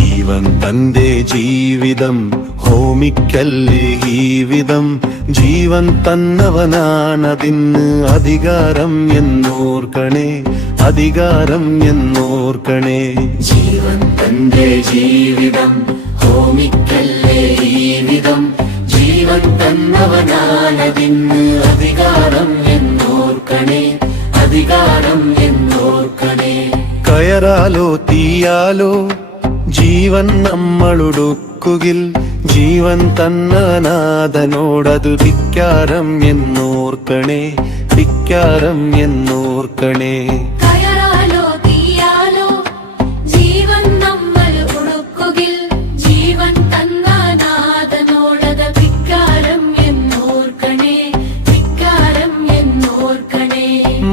ജീവൻ തന്റെ ജീവിതം ഹോമിക്കല്ലേ ഈ വിധം. ജീവൻ തന്നവനാണതിന് അധികാരം എന്നോർക്കണേ, അധികാരം എന്നോർക്കണേ. ജീവൻ തന്റെ ജീവിതം ഹോമിക്കല്ലേ ഈ വിധം. ജീവൻ തന്നവനാണതിന് അധികാരം എന്നോർക്കണേ, അധികാരം എന്നോർക്കണേ. കയറാലോ തീയാലോ ജീവൻ നമ്മളൊടുക്കുകിൽ, ജീവൻ തന്നനാഥനോടതു ധിക്കാരം എന്നോർക്കണേ, ധിക്കാരം എന്നോർക്കണേ. കയറാലോ തീയാലോ ജീവൻ നമ്മൾ ഒടുക്കുകിൽ, ജീവൻ തന്നനാഥനോടത് ധിക്കാരം എന്നോർക്കണേ, ധിക്കാരം എന്നോർക്കണേ.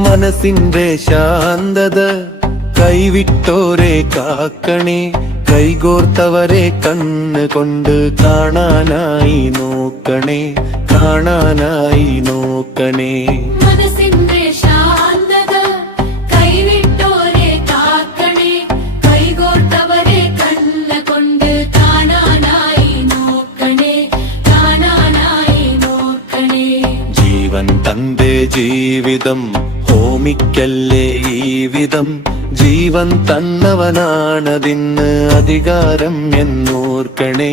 മനസ്സിന്റെ ശാന്തത കൈവിട്ടോരെ കാക്കണേ, കൈകോർത്തവരെ കണ്ണ് കൊണ്ട് കാണാനായി നോക്കണേ, കാണാനായി നോക്കണേ. മനസ്സിന്റെ ശാന്തത കൈവിട്ടോരെ കാക്കണേ, കൈകോർത്തവരെ കണ്ണ് കൊണ്ട് കാണാനായി നോക്കണേ, കാണാനായി നോക്കണേ. ജീവൻ തന്റെ ജീവിതം ഹോമിക്കല്ലേ ഈ വിധം. ജീവൻ തന്നവനാണതിന് അധികാരം എന്നോർക്കണേ,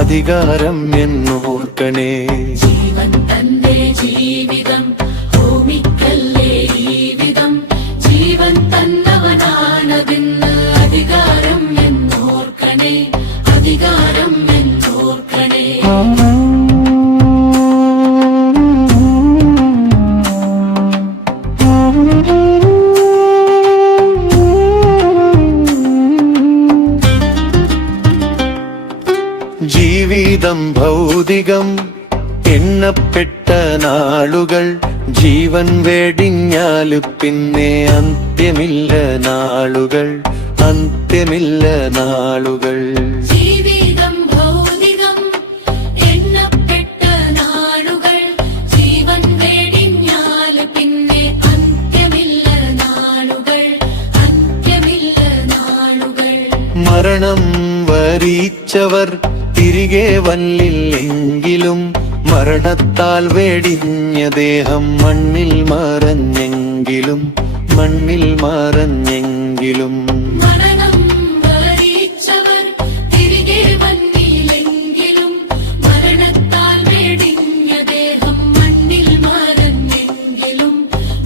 അധികാരം എന്നോർക്കണേ. ജീവൻ തന്റെ ജീവിതം ഹോമിക്കല്ലേ ഈ വിധം. ജീവൻ തന്നവനാണതിന് അധികാരം എന്നോർക്കണേ, അധികാരം എന്നോർക്കണേ. ജീവിതം ഭൗതികം എണ്ണപ്പെട്ട നാളുകൾ, ജീവൻ വെടിഞ്ഞാല് പിന്നെ അന്ത്യമില്ല നാളുകൾ, അന്ത്യമില്ല നാളുകൾ. ജീവിതം ഭൗതികം എണ്ണപ്പെട്ട നാളുകൾ, ജീവൻ വെടിഞ്ഞാല് പിന്നെ അന്ത്യമില്ല നാളുകൾ, അന്ത്യമില്ല നാളുകൾ. മരണം വരിച്ചവർ തിരികെ വന്നില്ലെങ്കിലും, മരണത്താൽ വെടിഞ്ഞ ദേഹം മണ്ണിൽ മറഞ്ഞെങ്കിലും, മണ്ണിൽ മറഞ്ഞെങ്കിലും. മരണം വരിച്ചവർ തിരികെ വന്നില്ലെങ്കിലും, മരണത്താൽ വെടിഞ്ഞ ദേഹം മണ്ണിൽ മറഞ്ഞെങ്കിലും,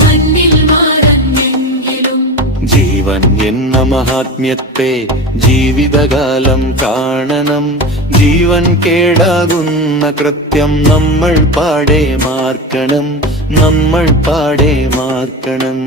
മണ്ണിൽ മറഞ്ഞെങ്കിലും. ജീവൻ എന്ന മഹാത്മ്യത്തെ ജീവിതകാലം കാണണം. ജീവൻ കേടാകുന്ന കൃത്യം നമ്മൾ പാടെ മാർക്കണം, നമ്മൾ പാടെ മാർക്കണം.